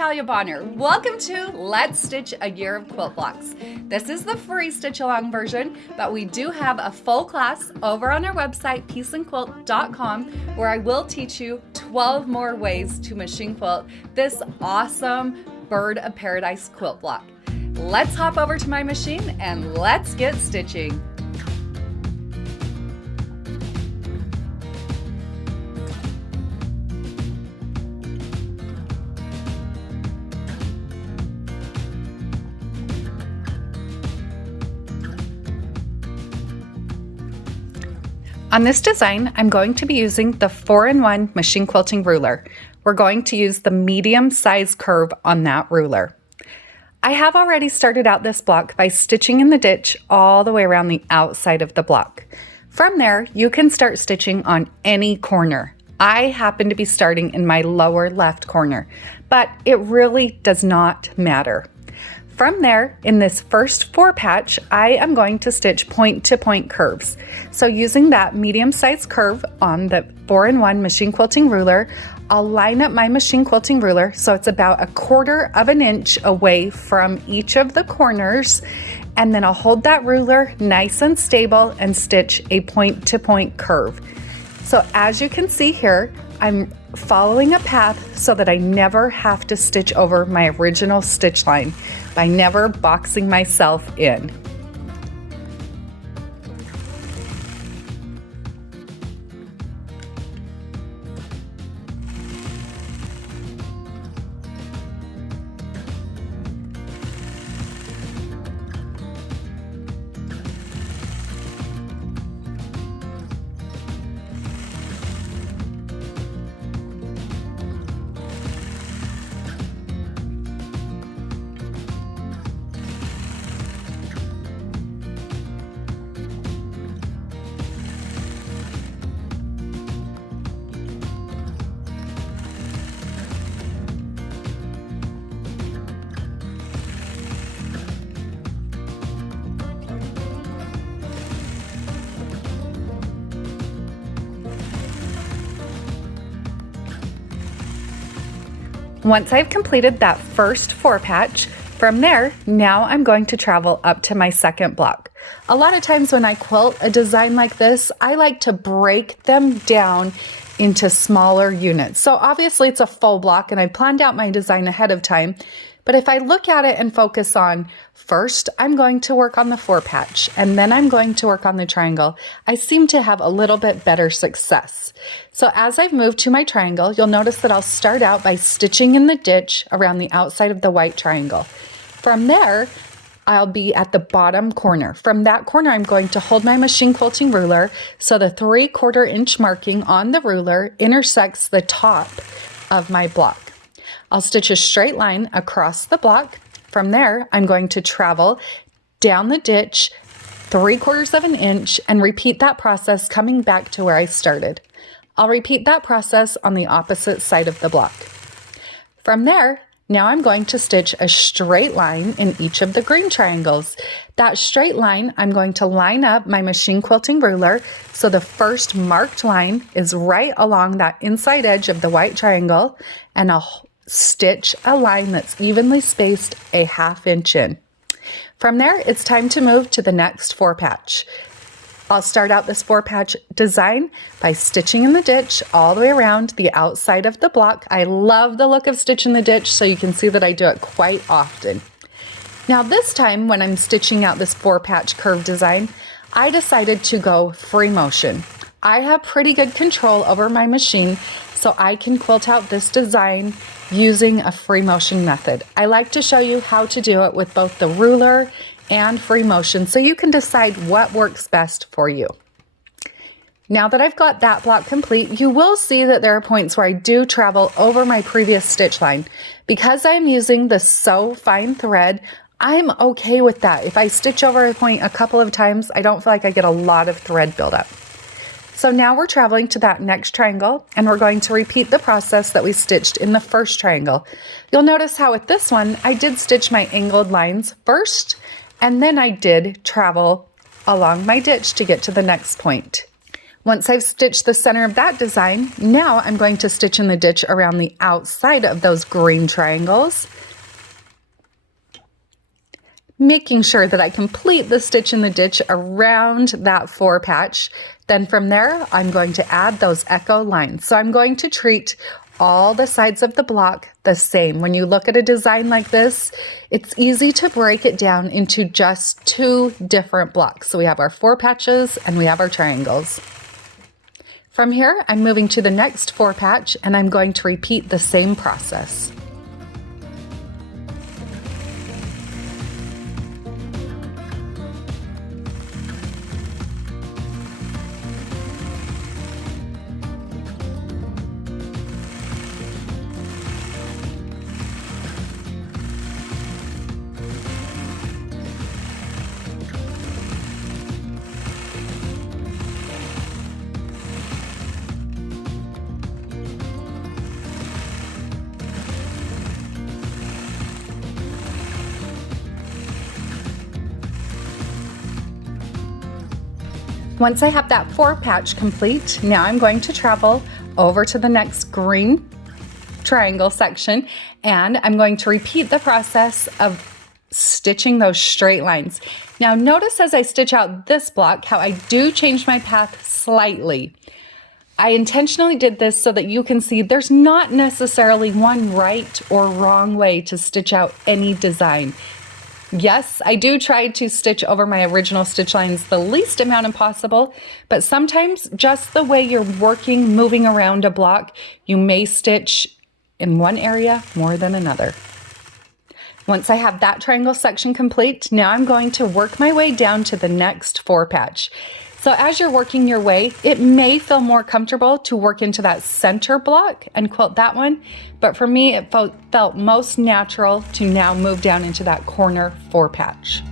Natalia Bonner. Welcome to Let's Stitch a Year of Quilt Blocks. This is the free stitch along version, but we do have a full class over on our website, peaceandquilt.com, where I will teach you 12 more ways to machine quilt this awesome Bird of Paradise quilt block. Let's hop over to my machine and let's get stitching. On this design, I'm going to be using the 4-in-1 machine quilting ruler. We're going to use the medium size curve on that ruler. I have already started out this block by stitching in the ditch all the way around the outside of the block. From there, you can start stitching on any corner. I happen to be starting in my lower left corner, but it really does not matter. From there, in this first 4 patch, I am going to stitch point-to-point curves. So using that medium-sized curve on the 4-in-1 machine quilting ruler, I'll line up my machine quilting ruler so it's about 1/4 of an inch away from each of the corners, and then I'll hold that ruler nice and stable and stitch a point-to-point curve. So as you can see here, I'm following a path so that I never have to stitch over my original stitch line by never boxing myself in. Once I've completed that first 4 patch, from there, now I'm going to travel up to my second block. A lot of times when I quilt a design like this, I like to break them down into smaller units. So obviously it's a full block and I planned out my design ahead of time. But if I look at it and focus on, first I'm going to work on the 4 patch and then I'm going to work on the triangle, I seem to have a little bit better success. So as I've moved to my triangle, you'll notice that I'll start out by stitching in the ditch around the outside of the white triangle. From there, I'll be at the bottom corner. From that corner, I'm going to hold my machine quilting ruler so the 3/4 inch marking on the ruler intersects the top of my block. I'll stitch a straight line across the block. From there, I'm going to travel down the ditch 3/4 of an inch and repeat that process coming back to where I started. I'll repeat that process on the opposite side of the block. From there, now I'm going to stitch a straight line in each of the green triangles. That straight line, I'm going to line up my machine quilting ruler so the first marked line is right along that inside edge of the white triangle, and I'll stitch a line that's evenly spaced 1/2 inch in. From there, it's time to move to the next 4 patch. I'll start out this 4 patch design by stitching in the ditch all the way around the outside of the block. I love the look of stitch in the ditch, so you can see that I do it quite often. Now this time when I'm stitching out this 4 patch curve design, I decided to go free motion. I have pretty good control over my machine, so I can quilt out this design using a free motion method. I like to show you how to do it with both the ruler and free motion so you can decide what works best for you. Now that I've got that block complete, you will see that there are points where I do travel over my previous stitch line. Because I'm using the So Fine thread, I'm okay with that. If I stitch over a point a couple of times, I don't feel like I get a lot of thread buildup. So now we're traveling to that next triangle and we're going to repeat the process that we stitched in the first triangle. You'll notice how with this one, I did stitch my angled lines first, and then I did travel along my ditch to get to the next point. Once I've stitched the center of that design, now I'm going to stitch in the ditch around the outside of those green triangles, making sure that I complete the stitch in the ditch around that 4 patch. Then from there, I'm going to add those echo lines. So I'm going to treat all the sides of the block the same. When you look at a design like this, it's easy to break it down into just 2 different blocks. So we have our 4 patches and we have our triangles. From here, I'm moving to the next 4 patch and I'm going to repeat the same process. Once I have that 4 patch complete, now I'm going to travel over to the next green triangle section and I'm going to repeat the process of stitching those straight lines. Now notice as I stitch out this block how I do change my path slightly. I intentionally did this so that you can see there's not necessarily one right or wrong way to stitch out any design. Yes, I do try to stitch over my original stitch lines the least amount possible, but sometimes just the way you're working, moving around a block, you may stitch in one area more than another. Once I have that triangle section complete, now I'm going to work my way down to the next 4 patch. So as you're working your way, it may feel more comfortable to work into that center block and quilt that one, but for me it felt most natural to now move down into that corner 4 patch.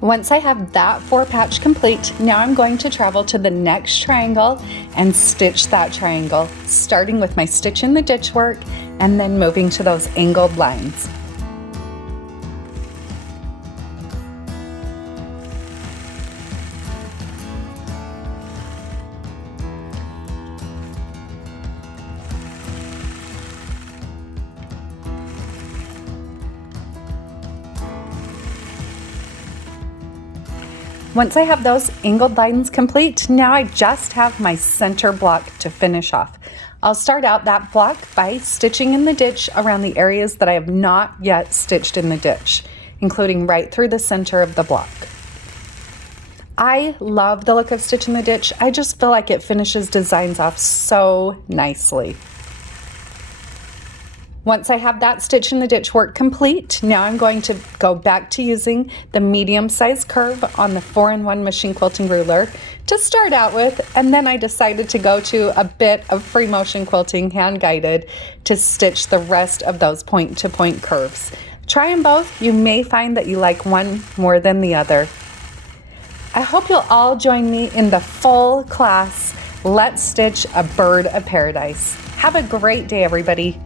Once I have that 4 patch complete, now I'm going to travel to the next triangle and stitch that triangle, starting with my stitch in the ditch work and then moving to those angled lines. Once I have those angled lines complete, now I just have my center block to finish off. I'll start out that block by stitching in the ditch around the areas that I have not yet stitched in the ditch, including right through the center of the block. I love the look of stitch in the ditch. I just feel like it finishes designs off so nicely. Once I have that stitch in the ditch work complete, now I'm going to go back to using the medium size curve on the 4-in-1 machine quilting ruler to start out with, and then I decided to go to a bit of free motion quilting, hand guided, to stitch the rest of those point to point curves. Try them both. You may find that you like one more than the other. I hope you'll all join me in the full class Let's Stitch a Bird of Paradise. Have a great day, everybody.